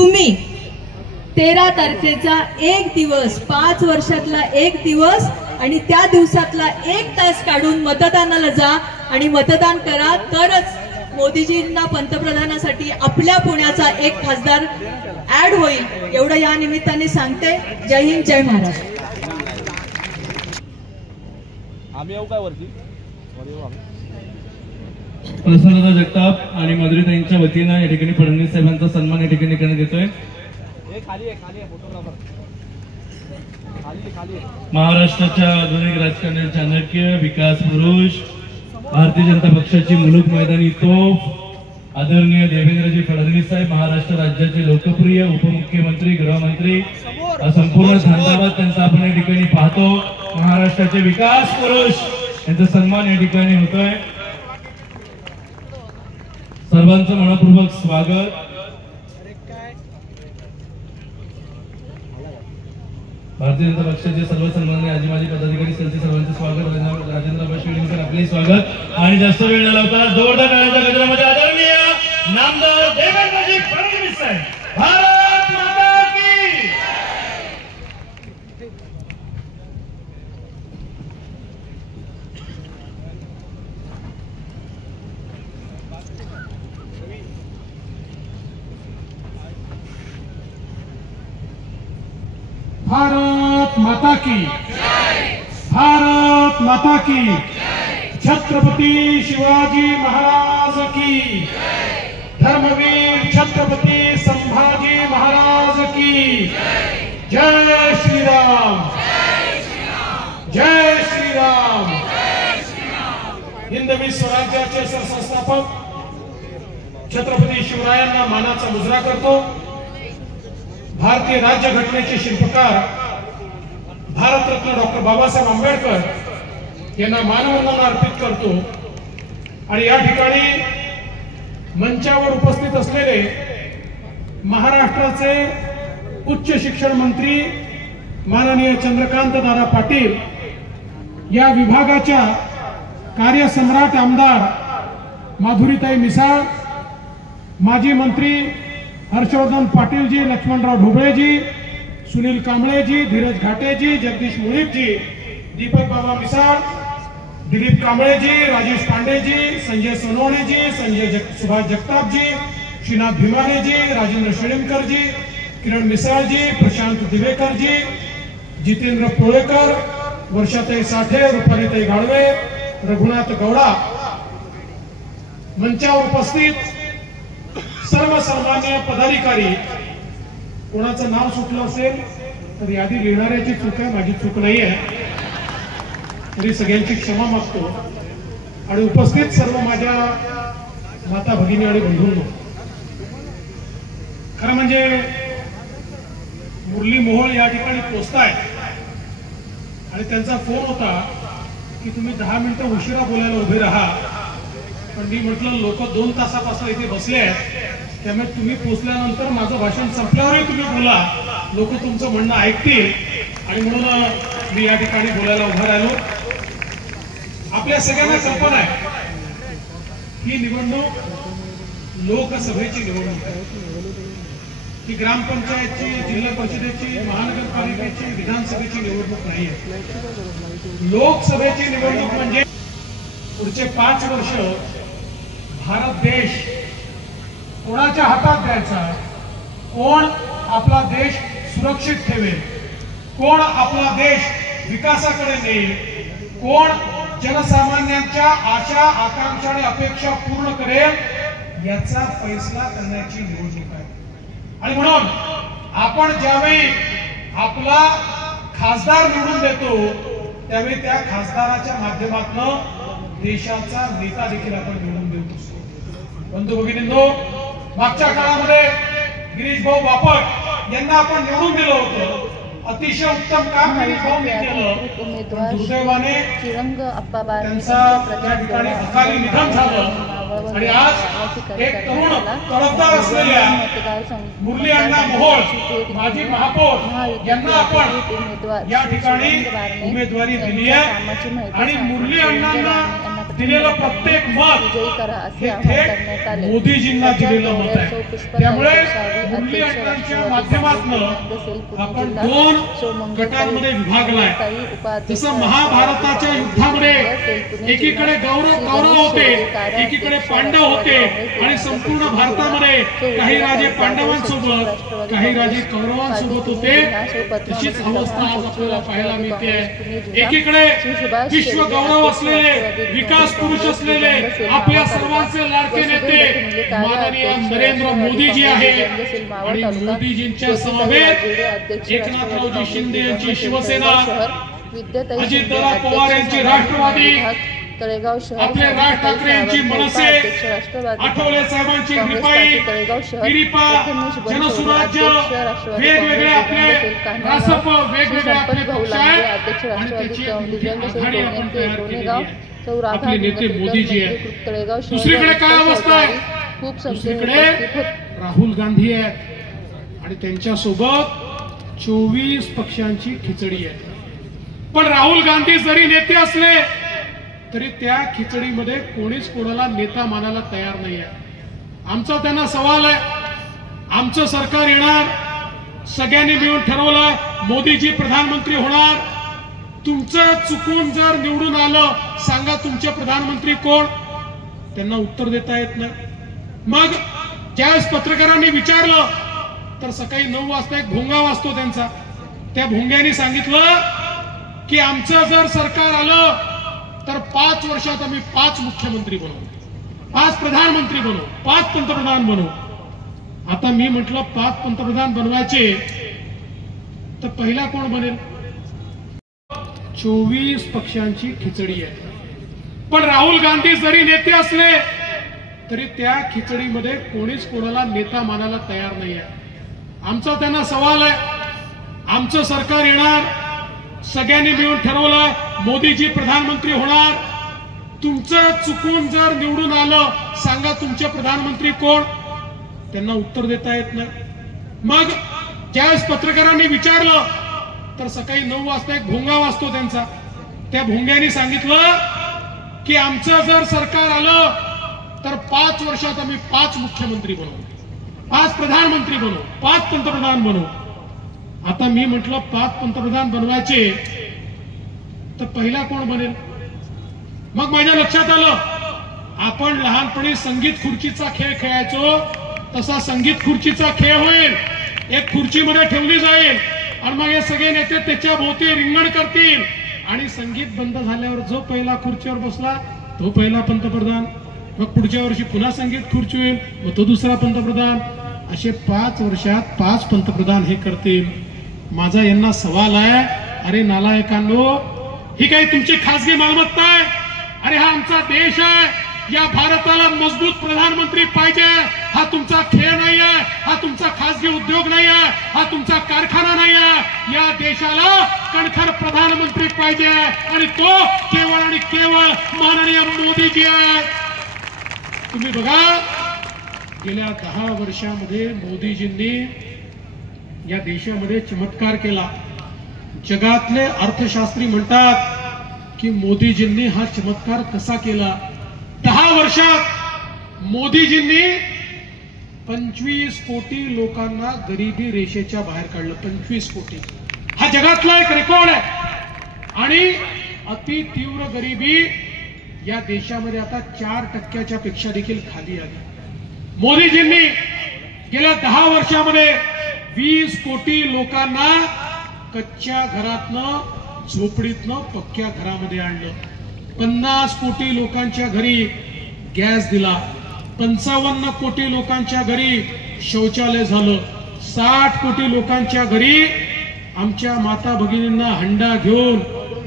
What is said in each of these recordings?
तुम्ही 13 तारखेचा एक दिवस, 5 वर्षातला एक दिवस आणि त्या दिवसातला 1 तास काढून मतदानाला जा आणि मतदान करा, तरच मोदीजींना पंतप्रधानासाठी आपल्या पुण्याचा एक खासदार ऍड होईल, एवढं या निमित्ताने सांगते. जय हिंद, जय महाराष्ट्र. प्रसन्नता जगताप आणि मधुरीताईंच्या वतीनं या ठिकाणी फडणवीस साहेबांचा सन्मान या ठिकाणी करण्यात येतोय. महाराष्ट्राच्या आधुनिक राजकारणाचे चाणक्य, विकास पुरुष, भारतीय जनता पक्षाची मुलूक मैदानी तोफ, आदरणीय देवेंद्रजी फडणवीस साहेब, महाराष्ट्र राज्याचे लोकप्रिय उपमुख्यमंत्री, गृहमंत्री, संपूर्ण धन्यवाद त्यांचा आपण या ठिकाणी पाहतो. महाराष्ट्राचे विकास पुरुष यांचा सन्मान या ठिकाणी होतोय. सर्वांचं मनपूर्वक स्वागत. भारतीय जनता पक्षाचे सर्व सन्माननीय आजी माजी पदाधिकारी सर्वांचे स्वागत. राजेंद्र शिवणकर आपले स्वागत. आणि जास्त वेळ न लावता जोरदार टाळ्यांच्या गजरामध्ये आदरणीय नामदार देवेंद्रजी फडणवीस साहेब. भारत माता की. भारत माता की. भारत माता की. छत्रपती शिवाजी महाराज की. धर्मवीर छत्रपती संभाजी महाराज की. जय श्रीराम. जय श्रीराम. हिंदवी स्वराज्याचे सरसंस्थापक छत्रपती शिवरायांना मानाचा मुजरा करतो. भारतीय राज्यघटनेचे शिल्पकार भारतरत्न डॉक्टर बाबासाहेब आंबेडकर यांना मानवंदना अर्पित करतो. आणि या ठिकाणी मंचावर उपस्थित असलेले महाराष्ट्राचे उच्च शिक्षण मंत्री माननीय चंद्रकांत दादा पाटील, या विभागाच्या कार्यसम्राट आमदार माधुरीताई मिसाळ, माजी मंत्री हर्षवर्धन पाटीलजी, लक्ष्मणराव ढोबळेजी, सुनील कांबळेजी, धीरज घाटेजी, जगदीश मुळीपजी, दीपक बाबा मिसाळ, दिलीप कांबळेजी, राजेश पांडेजी, संजय सोनवणेजी, सुभाष जगतापजी, श्रीनाथ भीमानेजी, राजेंद्र शेळीमकरजी, किरण मिसाळजी, प्रशांत दिवेकरजी, जितेंद्र पोळेकर, वर्षाताई साठे, रुपालीताई गाळवे, रघुनाथ गौडा, मंचावर उपस्थित सर्व सन्मान्य पदाधिकारी. कोणाचं नाव सुटलं असेल तर यादी लिहिणाऱ्याची चूक आहे, माझी चूक नाही आहे, तरी सगळ्यांची क्षमा मागतो. आणि उपस्थित सर्व माझ्या माता भगिनी आणि बंधूंनो, खरं म्हणजे मुरली मोहोळ या ठिकाणी पोहोचताय आणि त्यांचा फोन होता की तुम्ही 10 मिनिटं उशिरा बोलायला उभे राहा. पण मी म्हटलं लोक 2 तासापासून इथे बसले आहेत, त्यामुळे तुम्ही पोहोचल्यानंतर माझं भाषण संपल्यावरही तुम्ही बोला, लोक तुमचं म्हणणं ऐकतील. आणि म्हणून मी या ठिकाणी बोलायला उभा राहिलो. आपल्या सगळ्यांना कल्पना आहे ही निवडणूक लोकसभेची निवडणूक आहे. ही ग्रामपंचायतची, जिल्हा परिषदेची, महानगरपालिकेची, विधानसभेची निवडणूक नाही आहे. लोकसभेची निवडणूक म्हणजे पुढचे 5 वर्ष भारत देश कोणाच्या हातात द्यायचा, कोण आपला देश सुरक्षित ठेवेल, कोण आपला देश विकासाकडे नेईल, कोण जनसामान्यांच्या आशा आकांक्षा आणि अपेक्षा पूर्ण करेल, याचा फैसला करण्याची निवडणूक आहे. आणि म्हणून आपण ज्यावेळी आपला खासदार निवडून देतो त्यावेळी त्या खासदाराच्या माध्यमातून देशाचा नेता देखील आपण निवडून देतो. बंधू भगिनींनो, मागच्या काळामध्ये गिरीश भाऊ बापट यांना आपण निवडून दिलं होतं. अतिशय उत्तम काम केलं. दुर्दैवाने त्यांचा त्या ठिकाणी अकाली निधन झालं. आणि आज एक तरुण तडफदार असलेल्या मुरली अण्णा मोहोळ माजी महापौर यांना आपण या ठिकाणी उमेदवारी दिली आहे. आणि मुरली अण्णांना दिलेलं प्रत्येक मत विजयी करा असे हे आवाहन थेट करण्यात आले. मोदीजींना दिलेलं मत आहे. पुष्पा त्यामुळे सावी, मुरली अध्यक्ष अण्णांच्या राष्ट्रवादी माध्यमातून काँग्रेस असेल, पुणे आपण जिल्हा, दोन सौमंगल गटांमध्ये ताई, विभागलाय. ताई, उपाध्यक्ष जसं महाभारताच्या युद्धामध्ये असेल, पुणे एकीकडे जिल्हा, कौरव होते, एकीकडे पांडव होते आणि संपूर्ण भारतामध्ये काही राजे पांडवांसोबत काही राजे कौरवांसोबत होते. तशीच अवस्था आज आपल्याला पाहायला मिळते. एकीकडे विश्व गौरव असलेले, विकास पुरुष असलेले, आपल्या सर्वांचे लाडके नेते माननीय नरेंद्र मोदीजी आहे आणि मोदीजींच्या समवेत एकनाथरावजी शिंदे यांची शिवसेना, अजितदादा पवार यांची राष्ट्रवादी, तळेगाव शहर आपले राज ठाकरे यांची मनसे, आठवले साहेबांची रिपाई, विरिपा, जनसुराज्य, वेगवेगळे आपले रासप, वेगवेगळे आपले पक्ष आहेत आणि त्याची आघाडी आपण तयार केलेली आहे. आपले नेते मोदीजी आहेत. दुसरीकडे काय अवस्था आहे? दुसरीकडे राहुल गांधी आहेत आणि त्यांच्या सोबत 24 पक्षांची खिचडी आहे. पण राहुल गांधी जरी नेते असले तरी त्या खिचडीमध्ये कोणीच कोणाला नेता मानायला तयार नाही आहे. आमचा त्यांना सवाल आहे, आमचं सरकार येणार, सगळ्यांनी मिळून ठरवलं मोदीजी प्रधानमंत्री होणार, तुमचं चुकून जर निवडून आलं सांगा तुमचे प्रधानमंत्री कोण? त्यांना उत्तर देता येत नाही. मग ज्यावेळेस पत्रकारांनी विचारलं तर सकाळी 9 वाजता एक भोंगा वाजतो त्यांचा. त्या भोंग्याने सांगितलं की आमचं जर सरकार आलं तर 5 वर्षात आम्ही 5 मुख्यमंत्री बनवू, 5 प्रधानमंत्री बनवू, 5 पंतप्रधान बनवू. आता मी म्हटलं 5 पंतप्रधान बनवायचे तर पहिला कोण बनेल? 24 पक्षांची खिचडी आहे. पण राहुल गांधी जरी नेते असले तरी त्या खिचडीमध्ये कोणीच कोणाला नेता मानायला तयार नाही आहे. आमचा त्यांना सवाल आहे, आमचं सरकार येणार, सगळ्यांनी मिळून ठरवलं मोदीजी प्रधानमंत्री होणार, तुमचं चुकून जर निवडून आलं सांगा तुमचे प्रधानमंत्री कोण? त्यांना उत्तर देता येत नाही. मग ज्यावेळेस पत्रकारांनी विचारलं तर सकाळी 9 वाजता एक भोंगा वाजतो त्यांचा. त्या भोंग्याने सांगितलं की आमचं जर सरकार आलं तर 5 वर्षात आम्ही 5 मुख्यमंत्री बनवू, 5 प्रधानमंत्री बनवू, 5 पंतप्रधान बनवू. आता मी म्हटलं 5 पंतप्रधान बनवायचे तर पहिला कोण बनेल? मग माझ्या लक्षात आलं, आपण लहानपणी संगीत खुर्चीचा खेळ खेळायचो, तसा संगीत खुर्चीचा खेळ होईल. एक खुर्चीमध्ये ठेवली जाईल आणि मग हे सगळे नेते त्याच्या भोवती रिंगण करतील आणि संगीत बंद झाल्यावर जो पहिला खुर्चीवर बसला तो पहिला पंतप्रधान. मग पुढच्या वर्षी पुन्हा संगीत खुर्ची होईल, मग तो दुसरा पंतप्रधान. असे 5 वर्षात 5 पंतप्रधान हे करतील. माझा यांना सवाल आहे, अरे नालायकांनो, ही काही तुमची खासगी मालमत्ता आहे? अरे हा आमचा देश आहे, या भारताला मजबूत प्रधानमंत्री पाहिजे. हा तुमचा खेळ नाही आहे, हा तुमचा खासगी उद्योग नाही आहे, हा तुमचा कारखाना नाही आहे. या देशाला कणखर प्रधानमंत्री पाहिजे आणि तो केवळ आणि केवळ माननीय मोदीजी आहे. तुम्ही बघा, गेल्या 10 वर्षामध्ये मोदीजींनी या देशामध्ये चमत्कार केला. जगातले अर्थशास्त्री म्हणतात की मोदीजींनी हा चमत्कार कसा केला. 10 वर्षात मोदीजींनी 25 कोटी लोकांना गरिबी रेषेच्या बाहेर काढलं. 25 कोटी हा जगातला एक रेकॉर्ड आहे. आणि अति तीव्र गरिबी या देशामध्ये आता 4% पेक्षा देखील खाली आली. मोदीजींनी गेल्या 10 वर्षामध्ये 20 कोटी लोकांना कच्च्या घरातनं, झोपडीतनं पक्क्या घरामध्ये आणलं. 50 कोटी लोकांच्या घरी गॅस दिला. 55 कोटी लोकांच्या घरी शौचालय झालं. 60 कोटी लोकांच्या घरी आमच्या माता भगिनींना हंडा घेऊन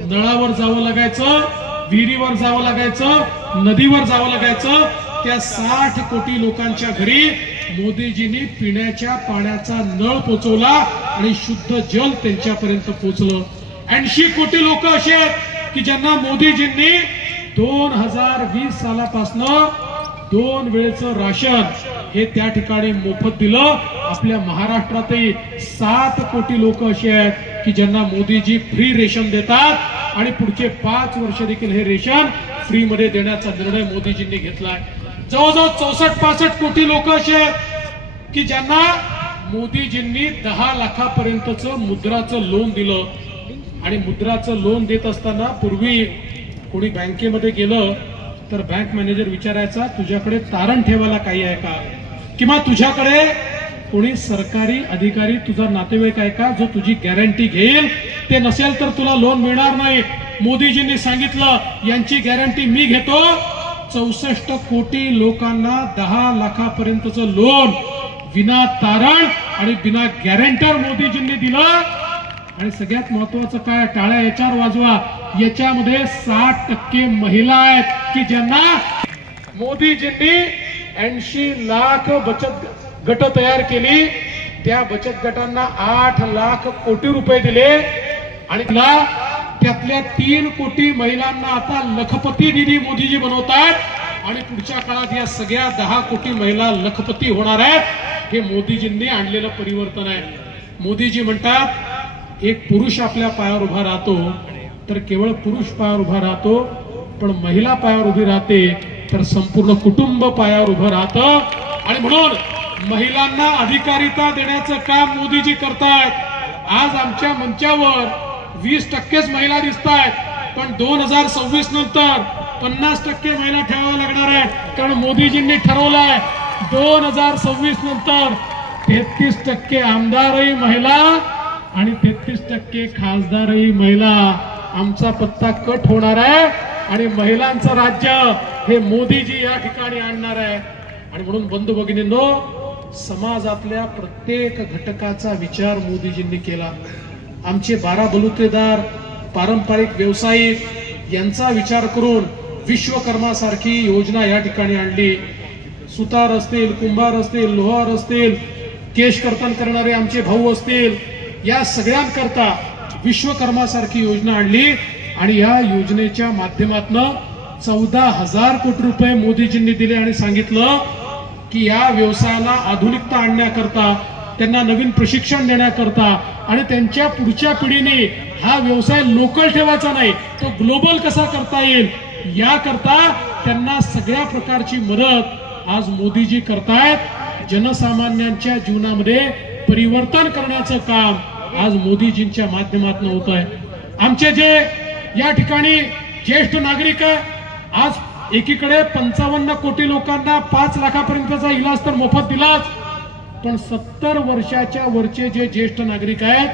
नळावर जावं लागायचं, विहिरीवर जावं लागायचं, नदीवर जावं लागायचं. त्या 60 कोटी लोकांच्या घरी मोदीजींनी पिण्याच्या पाण्याचा नळ पोचवला आणि शुद्ध जल त्यांच्यापर्यंत पोचलं. 80 कोटी लोक असे आहेत की ज्यांना मोदीजींनी 2020 सालापासून 2 वेळेचं राशन हे त्या ठिकाणी मोफत दिलं. आपल्या महाराष्ट्रातही 7 कोटी लोक असे आहेत की ज्यांना मोदीजी फ्री रेशन देतात आणि पुढचे 5 वर्ष देखील हे रेशन फ्री मध्ये देण्याचा निर्णय मोदीजींनी घेतलाय. जवळजवळ 64-65 कोटी लोक असे आहेत की ज्यांना मोदीजींनी 10 लाखापर्यंतचं मुद्राचं लोन दिलं. आणि मुद्राचं लोन देत असताना पूर्वी कोणी बँकेमध्ये गेलं तर बँक मॅनेजर विचारायचा तुझ्याकडे तारण ठेवायला काही आहे का, किंवा तुझ्याकडे कोणी सरकारी अधिकारी तुझा नातेवाईक आहे का जो तुझी गॅरंटी घेईल, ते नसेल तर तुला लोन मिळणार नाही. मोदीजींनी सांगितलं यांची गॅरंटी मी घेतो. 64 कोटी लोकांना 10 लाखापर्यंतचं लोन विना तारण आणि बिना गॅरंटर मोदीजींनी दिलं. आणि सगळ्यात महत्वाचं काय, टाळ्या याच्यावर वाजवा, याच्यामध्ये 60% महिला आहेत की ज्यांना मोदीजींनी 80 लाख बचत गट तयार केली. त्या बचत गटांना 8 लाख कोटी रुपये दिले आणि त्यातल्या 3 कोटी महिलांना आता लखपती निधी मोदीजी बनवतात. आणि पुढच्या काळात या सगळ्या 10 कोटी महिला लखपती होणार आहेत. हे मोदीजींनी आणलेलं परिवर्तन आहे. मोदीजी म्हणतात एक पुरुष आपल्या पायावर उभा राहतो तर केवळ पुरुष पायावर उभा राहतो, पण महिला पायावर उभी राहते तर संपूर्ण कुटुंब पायावर उभं राहतं. आणि म्हणून महिलांना अधिकारिता देण्याचं काम मोदीजी करतायत. आज आमच्या मंचावर 20%च महिला दिसत आहेत, पण 2026 नंतर 50% महिला ठेवाव्या लागणार आहेत. कारण मोदीजींनी ठरवलंय 2026 नंतर 33% आमदारही महिला आणि 33% खासदारही महिला. आमचा पत्ता कट होणार आहे आणि महिलांचं राज्य हे मोदीजी या ठिकाणी आणणार आहे. आणि म्हणून बंधू भगिनींनो, समाजातल्या प्रत्येक घटकाचा विचार मोदीजींनी केला. आमचे 12 बलुतेदार, पारंपरिक व्यावसायिक यांचा विचार करून विश्वकर्मा सारखी योजना या ठिकाणी आणली. सुतार असतील, कुंभार असतील, लोहार असतील, केश कर्तन करणारे आमचे भाऊ असतील, या सगळ्यांकरता विश्वकर्मा सारखी योजना आणली. आणि या योजनेच्या माध्यमातून 14,000 कोटी रुपये मोदीजींनी दिले आणि सांगितलं की या व्यवसायाला आधुनिकता आणण्याकरता, त्यांना नवीन प्रशिक्षण देण्याकरता आणि त्यांच्या पुढच्या पिढीने हा व्यवसाय लोकल ठेवायचा नाही, तो ग्लोबल कसा करता येईल याकरता त्यांना सगळ्या प्रकारची मदत आज मोदीजी करतायत. जनसामान्यांच्या जीवनामध्ये परिवर्तन करण्याचं काम आज मोदीजींच्या माध्यमातून होत आहे. आमचे जे या ठिकाणी ज्येष्ठ नागरिक आहे, आज एकीकडे 55 कोटी लोकांना 5 लाखापर्यंतचा इलाज तर मोफत दिलाच, पण 70 वर्षाच्या वरचे जे ज्येष्ठ नागरिक आहेत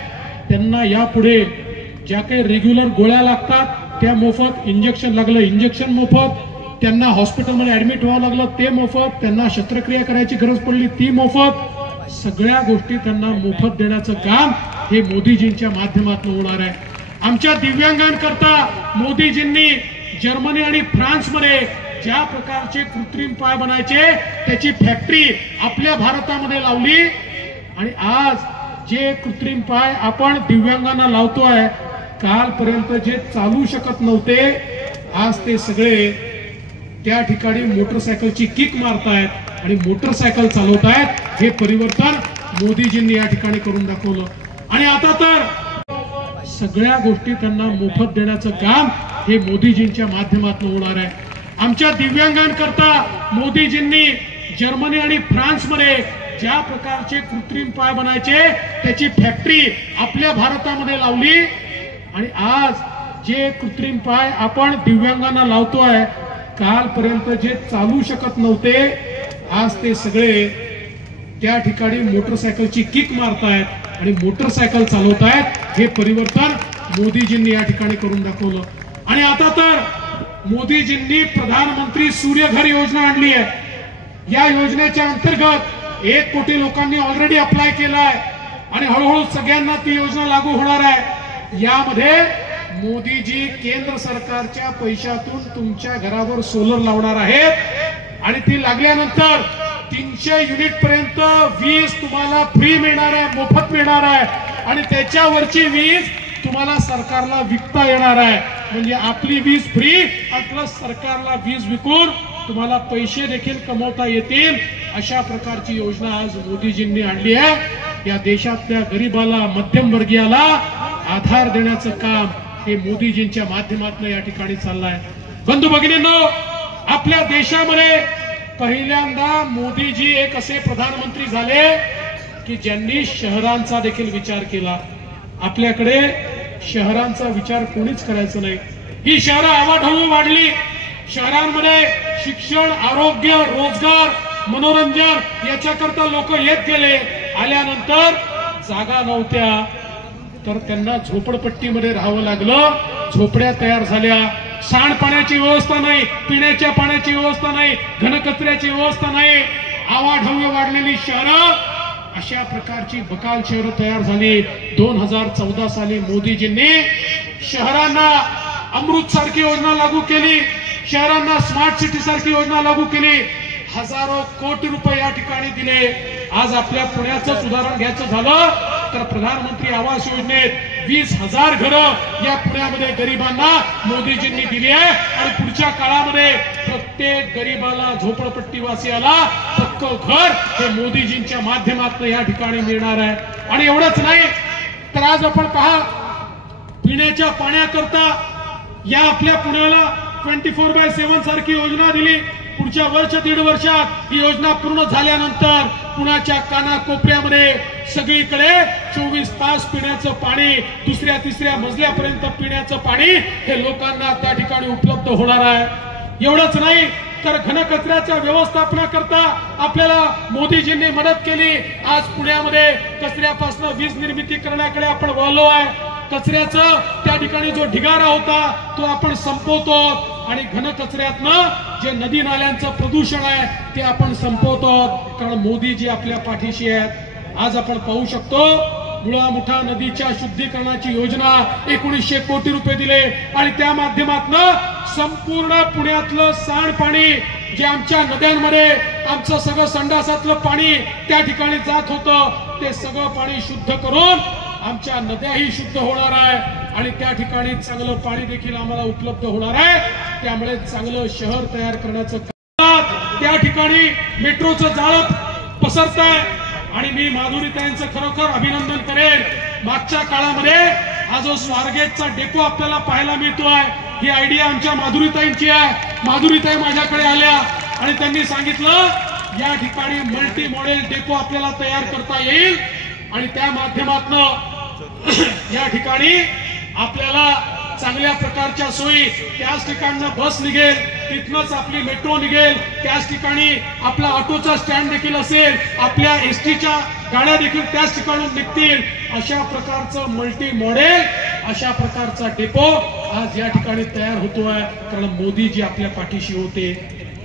त्यांना यापुढे ज्या काही रेग्युलर गोळ्या लागतात त्या मोफत, इंजेक्शन लागलं इंजेक्शन मोफत, त्यांना हॉस्पिटलमध्ये ऍडमिट व्हावं लागलं ते मोफत, त्यांना शस्त्रक्रिया करायची गरज पडली ती मोफत, सगळ्या गोष्टी त्यांना मोफत देण्याचं काम हे मोदीजींच्या माध्यमातून होणार आहे. आमच्या दिव्यांगांकरता मोदीजींनी जर्मनी आणि फ्रान्समध्ये ज्या प्रकारचे कृत्रिम पाय बनायचे त्याची फॅक्टरी आपल्या भारतामध्ये लावली. आणि आज जे कृत्रिम पाय आपण दिव्यांगांना लावतोय, कालपर्यंत जे चालू शकत नव्हते, आज ते सगळे त्या ठिकाणी मोटरसायकलची किक मारतायत आणि मोटरसायकल चालवतायत. हे परिवर्तन मोदीजींनी या ठिकाणी करून दाखवलं. आणि आता तर सगळ्या गोष्टी त्यांना मोफत देण्याचं काम हे मोदीजींच्या माध्यमातून होणार आहे. आमच्या दिव्यांगांकरता मोदीजींनी जर्मनी आणि फ्रान्समध्ये ज्या प्रकारचे कृत्रिम पाय बनायचे त्याची फॅक्टरी आपल्या भारतामध्ये लावली. आणि आज जे कृत्रिम पाय आपण दिव्यांगांना लावतोय, कालपर्यंत जे चालू शकत नव्हते, आज ते सगळे त्या ठिकाणी मोटरसायकलची किक मारतायत आणि मोटरसायकल चालवतायत. हे परिवर्तन मोदीजींनी या ठिकाणी करून दाखवलं. आणि आता तर मोदीजींनी प्रधानमंत्री सूर्यघर योजना आणली आहे. या योजनेच्या अंतर्गत 1 कोटी लोकांनी ऑलरेडी अप्लाय केलाय आणि हळूहळू सगळ्यांना ती योजना लागू होणार आहे. यामध्ये मोदीजी केंद्र सरकारच्या पैशातून तुमच्या घरावर सोलर लावणार आहेत आणि ती लागल्यानंतर 300 युनिट पर्यंत वीज तुम्हाला फ्री मिळणार आहे, मोफत मिळणार आहे. आणि त्याच्यावरची वीज तुम्हाला सरकारला विकता येणार आहे. म्हणजे आपली वीज फ्री आणि प्लस सरकारला वीज विकून तुम्हाला पैसे देखील कमवता येतील. अशा प्रकारची योजना आज मोदीजींनी आणली आहे. या देशातल्या गरीबाला, मध्यमवर्गीयाला आधार देण्याचं काम हे मोदीजींच्या माध्यमातून या ठिकाणी चाललंय. बंधू भगिनींनो, आपल्या देशामध्ये पहिल्यांदा मोदीजी एक असे प्रधानमंत्री झाले की ज्यांनी शहरांचा देखील विचार केला. आपल्याकडे शहरांचा विचार कोणीच करायचं नाही. ही शहरं आवाढव्य वाढली. शहरांमध्ये शिक्षण, आरोग्य, रोजगार, मनोरंजन याच्याकरता लोक येत गेले. आल्यानंतर जागा नव्हत्या तर त्यांना झोपडपट्टीमध्ये राहावं लागलं. झोपड्या तयार झाल्या. सांडपाण्याची व्यवस्था नाही, पिण्याच्या पाण्याची व्यवस्था नाही, घनकचऱ्याची व्यवस्था नाही. आवाढव्य वाढलेली शहरं, अशा प्रकारची बकाल शहरं तयार झाली. 2014 साली मोदीजींनी शहरांना अमृत सारखी योजना लागू केली. शहरांना स्मार्ट सिटी सारखी योजना लागू केली. हजारो कोटी रुपये या ठिकाणी दिले. आज आपल्या पुण्याचंच उदाहरण घ्यायचं झालं तर प्रधानमंत्री आवास योजनेत 20,000 घरं या पुण्यामध्ये गरिबांना मोदीजींनी दिली आहे. आणि पुढच्या काळामध्ये प्रत्येक गरिबाला, झोपडपट्टीवासियाला पक्क घर हे मोदीजींच्या माध्यमातून या ठिकाणी मिळणार आहे. आणि एवढंच नाही तर आज आपण पहा, पिण्याच्या पाण्याकरता या आपल्या पुण्याला 24/7 सारखी योजना दिली. पुढच्या वर्ष दीड वर्षात ही योजना पूर्ण झाल्यानंतर पुण्याच्या कानाकोपऱ्यामध्ये सगळीकडे 24 तास पिण्याचं पाणी, दुसऱ्या तिसऱ्या मजल्यापर्यंत पिण्याचं पाणी हे लोकांना त्या ठिकाणी उपलब्ध होणार आहे. एवढंच नाही तर घनकचऱ्याच्या व्यवस्थापनाकरता आपल्याला मोदीजींनी मदत केली. आज पुण्यामध्ये कचऱ्यापासून वीज निर्मिती करण्याकडे आपण वळलो आहे. कचऱ्याचं त्या ठिकाणी जो ढिगारा होता तो आपण संपवतो आणि घनकचऱ्यातनं जे नदी नाल्यांचं प्रदूषण आहे ते आपण संपवतो. कारण मोदीजी आपल्या पाठीशी आहेत. आज आपण पाहू शकतो, मुळा मुठा नदीच्या शुद्धीकरणाची योजना 1900 कोटी रुपये दिले आणि त्या माध्यमातून संपूर्ण पुण्यातलं सांडपाणी जे आमच्या नद्यांमध्ये आमचं सगळं संडासातलं पाणी त्या ठिकाणी जात होतं ते सगळं पाणी शुद्ध करून आमच्या नद्याही शुद्ध होणार आहे आणि त्या ठिकाणी चांगलं पाणी देखील आम्हाला उपलब्ध होणार आहे. त्यामुळे चांगलं शहर तयार करण्याचं काम त्या ठिकाणी मेट्रोचं जाळं पसरत आहे. आणि मी माधुरीताईंचं खरोखर अभिनंदन करेन. मागच्या काळामध्ये हा जो स्वारगेटचा डेपो आपल्याला पाहायला मिळतोय, ही आयडिया आमच्या माधुरीताईंची आहे. माधुरीताई माझ्याकडे आल्या आणि त्यांनी सांगितलं या ठिकाणी मल्टी मॉडेल डेपो आपल्याला तयार करता येईल आणि त्या माध्यमातून या ठिकाणी आपल्याला चांगल्या प्रकारच्या सोयी, त्याच ठिकाणी बस निघेल, तिथनच आपली मेट्रो निघेल, त्याच ठिकाणी आपला ऑटोचा स्टँड देखील असेल, आपल्या एसटीच्या गाड्या देखील त्याच ठिकाणून निघतील. अशा प्रकारचं मल्टी मॉडेल, अशा प्रकारचा डेपो आज या ठिकाणी तयार होतोय कारण मोदीजी आपल्या पाठीशी होते.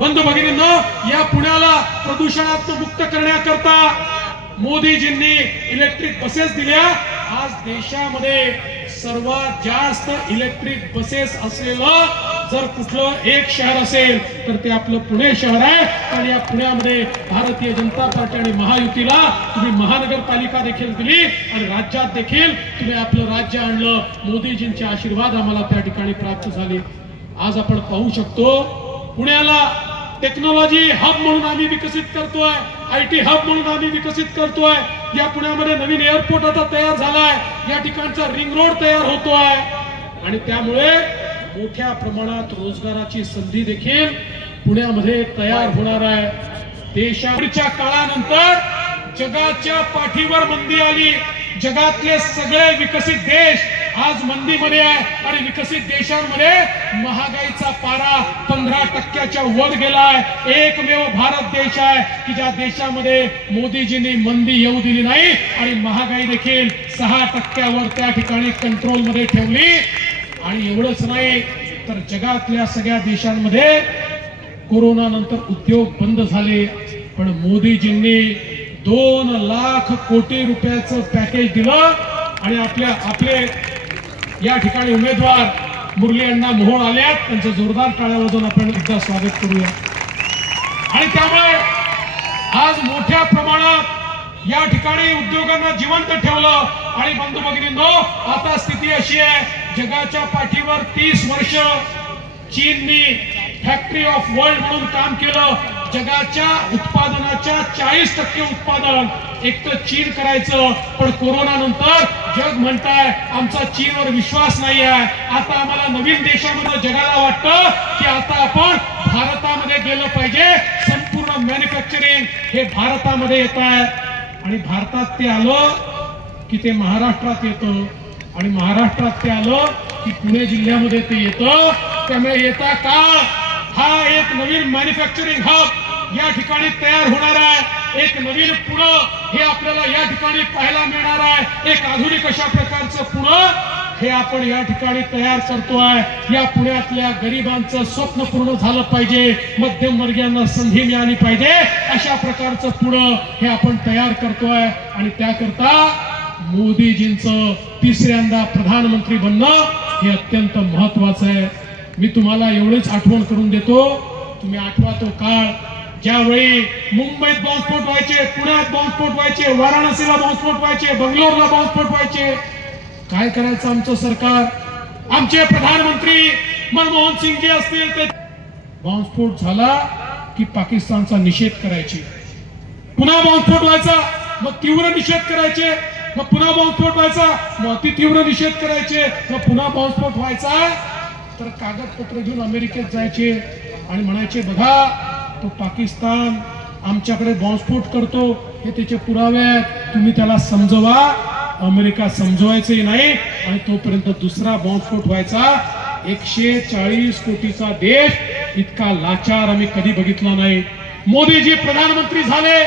बंधू भगिनींनो, या पुण्याला प्रदूषणातून मुक्त करण्याकरता मोदीजींनी इलेक्ट्रिक बसेस दिल्या. आज देशामध्ये सर्वात जास्त इलेक्ट्रिक बसेस असलेलं जर कुठलं एक शहर असेल तर ते आपलं पुणे शहर आहे. आणि या पुण्यामध्ये भारतीय जनता पार्टी आणि महायुतीला तुम्ही महानगरपालिका देखील दिली आणि राज्यात देखील तुम्ही आपलं राज्य आणलं. मोदीजींचे आशीर्वाद आम्हाला त्या ठिकाणी प्राप्त झाले. आज आपण पाहू शकतो पुण्याला टेक्नॉलॉजी हब म्हणून आम्ही विकसित करतोय, IT हब म्हणून आम्ही विकसित करतोय. या पुण्यामध्ये नवीन एअरपोर्ट आता तयार झालाय, या ठिकाणचा रिंग रोड तयार होतोय आणि त्यामुळे मोठ्या प्रमाणात रोजगाराची संधी देखील पुण्यामध्ये तयार होणार आहे. देशाच्या काळानंतर जगाच्या पाठीवर मंदी आली. जगातले सगळे विकसित देश आज मंदीमध्ये आहे आणि विकसित देशांमध्ये महागाईचा पारा 15% वर गेलाय. एकमेव भारत देश आहे की ज्या देशामध्ये मोदीजींनी मंदी येऊ दिली नाही आणि महागाई देखील 6% त्या ठिकाणी कंट्रोलमध्ये ठेवली. आणि एवढंच नाही तर जगातल्या सगळ्या देशांमध्ये कोरोना नंतर उद्योग बंद झाले पण मोदीजींनी 2 लाख कोटी रुपयाचं पॅकेज दिलं आणि आपले या ठिकाणी उमेदवार मुरली अण्णा मोहोळ आल्यात. त्यांचं जोरदार टाळ्या वाजवून आपण एकदा स्वागत करूया. आणि त्यामुळे आज मोठ्या प्रमाणात या ठिकाणी उद्योगांना जिवंत ठेवलं. आणि बंधू भगिनींनो, आता स्थिती अशी आहे, जगाच्या पाठीवर 30 वर्ष चीननी फॅक्टरी ऑफ वर्ल्ड म्हणून काम केलं. जगाच्या उत्पादनाच्या 40% उत्पादन एक तर चीन करायचं, पण कोरोना नंतर जग म्हणताय आमचा चीनवर विश्वास नाही आहे. आता आम्हाला नवीन देशामध्ये जगाला वाटतं की आता आपण भारतामध्ये गेलं पाहिजे. संपूर्ण मॅन्युफॅक्चरिंग हे भारतामध्ये येत आहे आणि भारतात ते आलं की ते महाराष्ट्रात येतं आणि महाराष्ट्रात ते आलं की पुणे जिल्ह्यामध्ये ते येतं. त्यामुळे येता काळ हा एक नवीन मॅन्युफॅक्चरिंग हब या ठिकाणी तयार होणार आहे. एक नवीन पुणे हे आपल्याला या ठिकाणी पाहायला मिळणार आहे. एक आधुनिक अशा प्रकारचं पुणे हे आपण या ठिकाणी तयार करतोय. या पुण्यातल्या गरिबांचं स्वप्न पूर्ण झालं पाहिजे, मध्यमवर्गीयांना संधी मिळाली पाहिजे, अशा प्रकारचं पुणे हे आपण तयार करतोय. आणि त्याकरता मोदीजींचं तिसऱ्यांदा प्रधानमंत्री बनणं हे अत्यंत महत्वाचं आहे. मी तुम्हाला एवढीच आठवण करून देतो. तुम्ही आठवा तो काळ ज्यावेळी मुंबईत बॉम्बस्फोट व्हायचे, पुण्यात बॉम्बस्फोट व्हायचे, वाराणसीला बॉम्बस्फोट व्हायचे, बंगलोरला बॉम्बस्फोट व्हायचे. काय करायचं आमचं सरकार? आमचे प्रधानमंत्री मनमोहन सिंगजी असतील ते बॉम्बस्फोट झाला की पाकिस्तानचा निषेध करायचे, पुन्हा बॉम्बस्फोट व्हायचा मग तीव्र निषेध करायचे, मग पुन्हा बॉम्बस्फोट व्हायचा मग अति तीव्र निषेध करायचे, मग पुन्हा बॉम्बस्फोट व्हायचा तर कागदपत्र घेऊन अमेरिकेत जायचे आणि म्हणायचे बघा तो पाकिस्तान आमच्याकडे बॉम्बस्फोट करतो, हे त्याचे पुरावे आहेत, तुम्ही त्याला समजवा. अमेरिका समजवायचंही नाही आणि तोपर्यंत दुसरा बॉम्बस्फोट व्हायचा. 140 कोटीचा देश इतका लाचार आम्ही कधी बघितला नाही. मोदीजी प्रधानमंत्री झाले,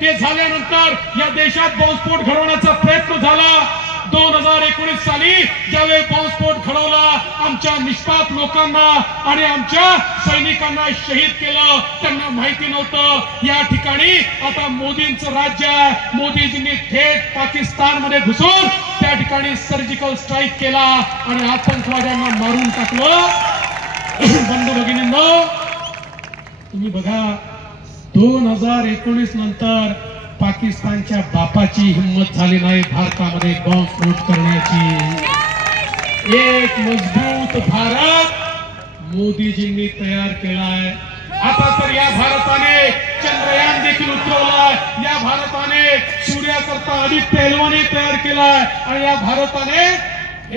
ते झाल्यानंतर या देशात बॉम्बस्फोट घडवण्याचा प्रयत्न झाला. 2019 साली ज्यावेळी बॉम्बस्फोट घडवला, आमच्या निष्पाप लोकांना आणि आमच्या सैनिकांना शहीद केलं. त्यांना माहिती नव्हतं या ठिकाणी आता मोदींचं राज्य आहे. मोदीजींनी थेट पाकिस्तानमध्ये घुसून त्या ठिकाणी सर्जिकल स्ट्राईक केला आणि आतंकवाद्यांना मारून टाकलं. बंधू भगिनींनो, तुम्ही बघा 2019 नंतर पाकिस्तानच्या बापाची हिम्मत झाली नाही भारतामध्ये बॉम्बस्फोट करण्याची. एक मजबूत भारत मोदीजींनी तयार केलाय. आता तर या भारताने चंद्रयान देखील उतरवलाय, या भारताने सूर्याकरता आदित्य एलवानी तयार केलाय आणि या भारताने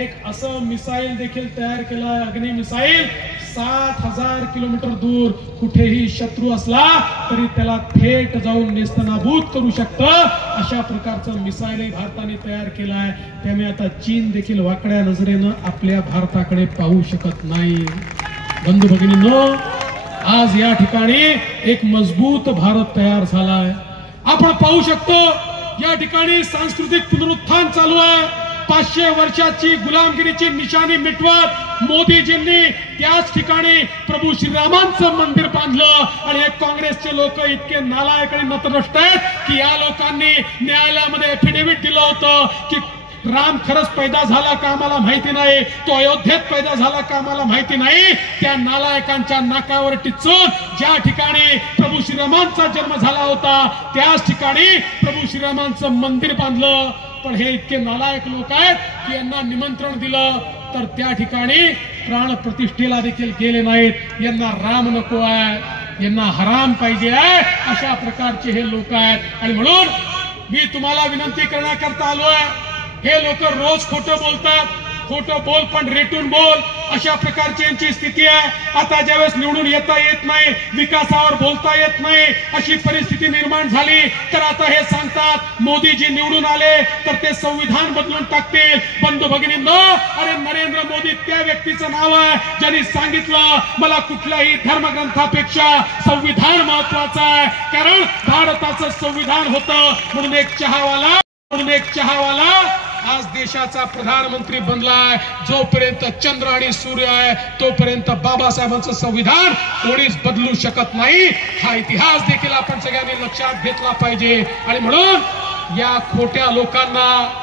एक असं मिसाईल देखील तयार केलाय, अग्नि मिसाईल. 60,000 किलोमीटर दूर कुठेही शत्रू असला तरी त्याला थेट जाऊन नेस्तनाबूत करू शकतं, अशा प्रकारचं मिसाईल भारताने तयार केलाय. त्यामुळे आता चीन देखील वाकड्या नजरेनं आपल्या भारताकडे पाहू शकत नाही. बंधू भगिनींनो, आज या ठिकाणी एक मजबूत भारत तयार झालाय. आपण पाहू शकतो या ठिकाणी सांस्कृतिक पुनरुत्थान चालू आहे. 500 वर्षाची गुलामगिरीची निशाणी मिटवत मोदीजींनी त्याच ठिकाणी प्रभू श्रीरामांचं मंदिर बांधलं आणि हे काँग्रेसचे लोक इतके नालायक आणि नतद्रष्ट आहेत की या लोकांनी न्यायालयामध्ये एफिडेव्हिट दिलं होतं की राम खरंच पैदा झाला का आम्हाला माहिती नाही, तो अयोध्येत पैदा झाला का आम्हाला माहिती नाही. त्या नालायकांच्या नाकावर टिचून ज्या ठिकाणी प्रभू श्रीरामांचा जन्म झाला होता त्याच ठिकाणी प्रभू श्रीरामांचं मंदिर बांधलं. पण हे इतके नालायक लोक आहेत की यांना निमंत्रण दिलं तर त्या ठिकाणी प्राण प्रतिष्ठेला देखील गेले नाहीत. यांना राम नको आहे, यांना हराम पाहिजे आहे, अशा प्रकारचे हे लोक आहेत. आणि म्हणून मी तुम्हाला विनंती करण्याकरता आलोय. हे लोक रोज खोटं बोलतात, खोटं बोल पण रेटून बोल, अशा प्रकारची यांची स्थिती आहे. आता ज्यावेळेस निवडून येता येत नाही, विकासावर बोलता येत नाही, अशी परिस्थिती निर्माण झाली तर आता हे सांगतात मोदीजी निवडून आले तर ते संविधान बदलून टाकतील. बंधू भगिनींनो, अरे नरेंद्र मोदी त्या व्यक्तीचं नाव आहे ज्यांनी सांगितलं मला कुठल्याही धर्मग्रंथापेक्षा संविधान महत्वाचं आहे, कारण भारताचं संविधान होतं. म्हणून एक चहावाला आज देशाचा प्रधानमंत्री बनलाय. जोपर्यंत चंद्र आणि सूर्य आहे तोपर्यंत बाबासाहेबांचं संविधान कोणीच बदलू शकत नाही. हा इतिहास देखील आपण सगळ्यांनी लक्षात घेतला पाहिजे. आणि म्हणून या खोट्या लोकांना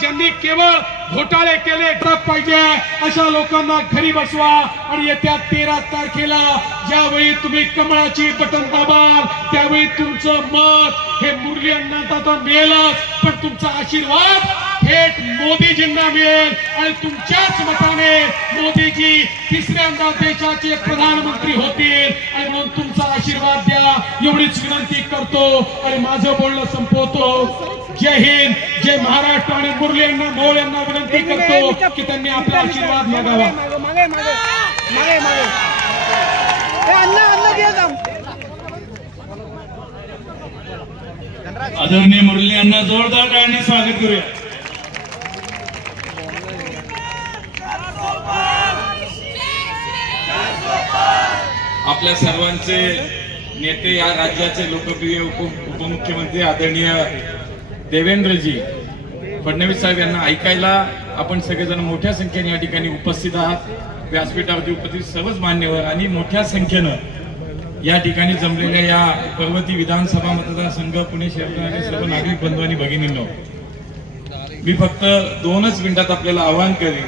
ज्यांनी केवळ घोटाळे केले पाहिजे अशा लोकांना घरी बसवा आणि येत्या 13 तारखेला ज्यावेळी तुम्ही कमळाची बटन दाबाल त्यावेळी तुमचं मत हे मुरली अण्णांना तर मिळेलच, पण तुमचा आशीर्वाद थेट मोदीजींना मिळेल आणि तुमच्याच मताने मोदीजी तिसऱ्यांदा देशाचे प्रधानमंत्री होतील आणि म्हणून तुमचा आशीर्वाद द्या एवढीच विनंती करतो आणि माझं बोलणं संपवतो. जय हिंद, जय महाराष्ट्र. आणि मुरली यांना मोळ यांना विनंती करतो की त्यांनी आपला आशीर्वाद मागावा. आदरणीय मुरली यांना जोरदार टाळ्यांनी स्वागत करूया. आपल्या सर्वांचे नेते, या राज्याचे लोकप्रिय उपमुख्यमंत्री आदरणीय देवेंद्रजी फडणवीस साहेब यांना ऐकायला आपण सगळेजण मोठ्या संख्येने या ठिकाणी उपस्थित आहात. व्यासपीठावरती उपस्थित सर्वच मान्यवर आणि मोठ्या संख्येनं या ठिकाणी जमलेल्या या पर्वती विधानसभा मतदारसंघ पुणे शहरातील सर्व नागरिक बंधू आणि भगिनींनो, मी फक्त 2च मिनिटात आपल्याला आवाहन करेन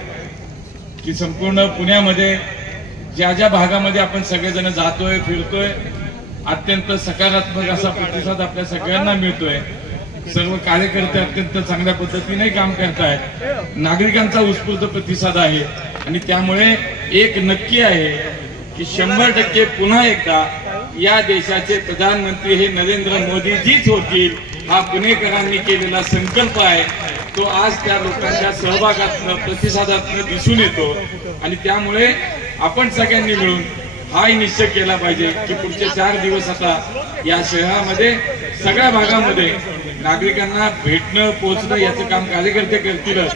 की संपूर्ण पुण्यामध्ये ज्या ज्या भागामध्ये आपण सगळेजण जातोय फिरतोय, अत्यंत सकारात्मक असा प्रतिसाद आपल्या सगळ्यांना मिळतोय. सर्व कार्यकर्ते अत्यंत चांगल्या पद्धतीने काम करतायत. नागरिकांचा उत्स्फूर्त प्रतिसाद आहे आणि त्यामुळे एक नक्की आहे की 100% पुन्हा एकदा या देशाचे प्रधानमंत्री हे नरेंद्र मोदीजीच होतील. हा पुणेकरांनी केलेला संकल्प आहे, तो आज त्या लोकांच्या सहभागातून प्रतिसादातून दिसून येतो. आणि त्यामुळे आपण सगळ्यांनी मिळून हाही निश्चय केला पाहिजे की पुढचे 4 दिवस आता या शहरामध्ये सगळ्या भागामध्ये नागरिकांना भेटणं पोहोचणं याचं काम कार्यकर्ते करतीलच.